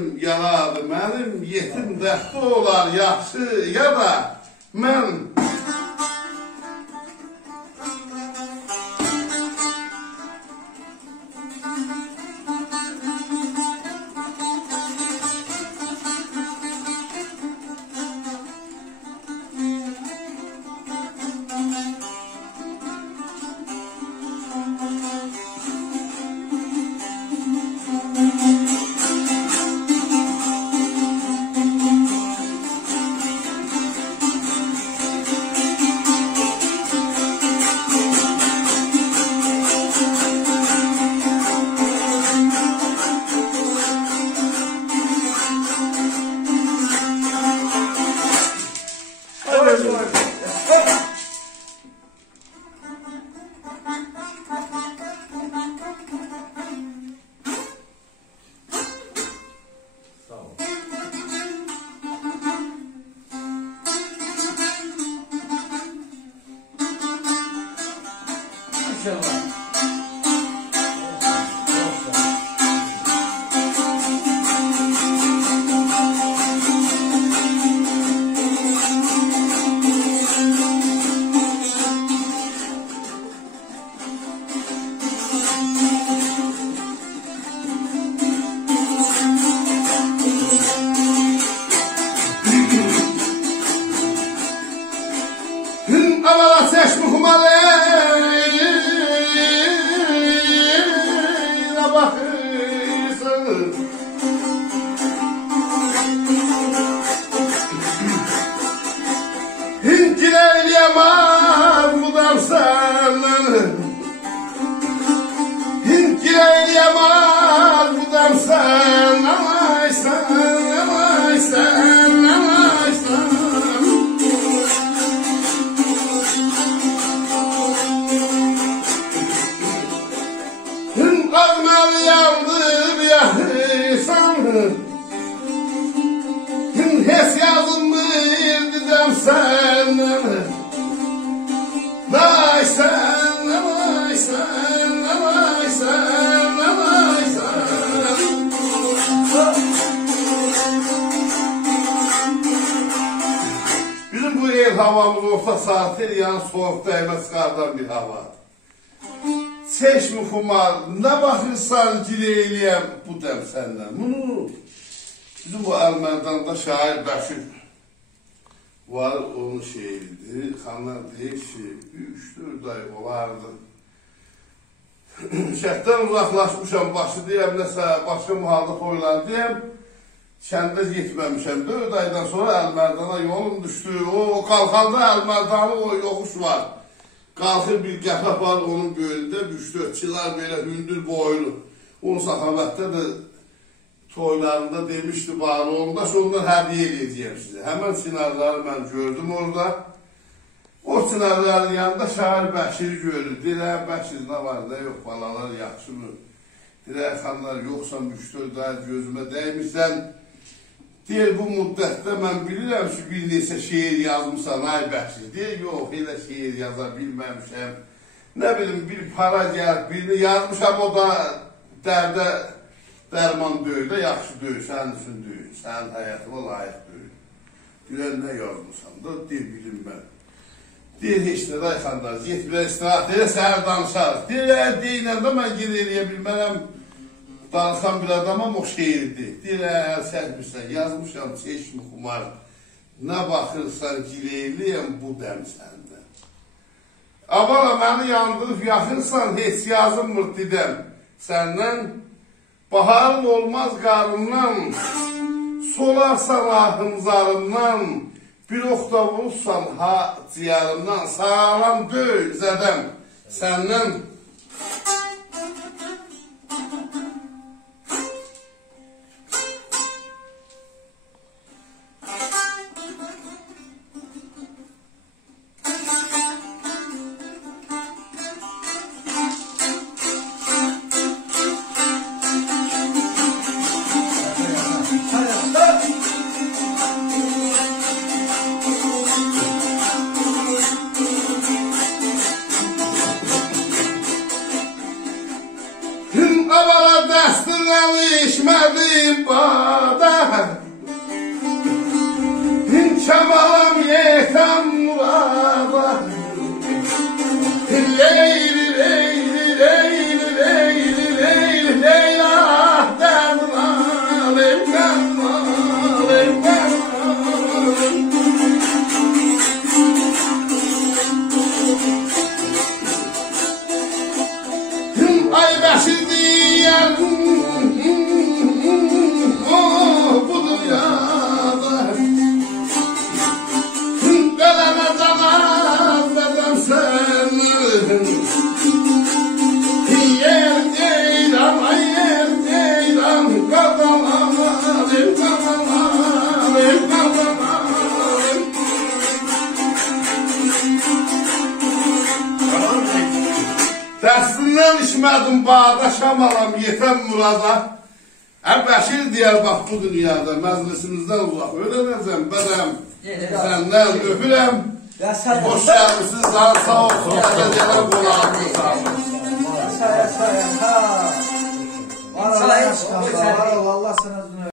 gözüm yaradı mənim, yetim dəxti olar yaxşı ya da mən. Bizim bu ev havamız orta saattir, yani soğuk değmez kardan bir hava. Seçmi Xumar, ne bakırsan dileyliyem bu dem senden. Bunu bizim bu Ermənidanda şair Bəşir var, onun şeiridir. Xanlar deyir ki, 3-4 ay olardı. Şəhdən uzaqlaşmışam, başı deyəm, nəsə başqa mühalda toylar deyəm. Kəndə getməmişəm, 4 aydan sonra Ermənidana yolum düşdü. O qalxanda Ermənidanın o yoxuş var. Qalxır bir qəfə var onun böyründə, 3-4 çilar belə hündür boylu. Onun Saxavətdə də toylarında demişdi bana, ondan sonra hədiyyə edəcəyəm sizə. Həmən sinarları mən gördüm orada. O sinarların yanında şair Bəşiri görür. Deyir, Bəşir nə var, nə yox, balalar yaxşı mı? Deyir, xanlar yoxsan, 3-4 ay gözümə dəymişsən. Deyir, bu müddətdə mən bilirəm ki, bir neçə şeir yazmışsan, ay Bəşir. Deyir, yox, elə şeir yaza bilməmişəm. Nə bilim, bir para gəl, birini yazmışam, o da dərdə dərman döyür də, yaxşı döyür, sənin üçün döyür, sənin həyatına layiq döyür. Deyir, nə yazmışam da, deyir, bilim mən. Deyir, heç nə də xanlar, getmirə istirahat edə, səhər danışarıq. Deyir, deyinəndə mən geri eləyə bilmərəm, danışan bir adamam o şeirdir. Deyir, səhmirsən, yazmışam, Seçmi Xumar, nə baxırsan, gileyliyəm bu dəm səndə. Avala, məni yandırıb yaxırsan, heç yazılmır didəm səndən. Baharın olmaz qarından, solarsan ahım zarından, bir oxta vurursan ha ciyarından, sağlam döy zədəm səndən. Avala dəstini içmədim, Baada şamalam yetəm murada. Bəşir deyər bax bu dünyada məclisimizdən uzaq. Öyrənəcəm bədəm, səndən öpürəm. Hoş gəlmişsiniz, sağ olsun, gələcəklər qonağımız sağ olsun. Sayın,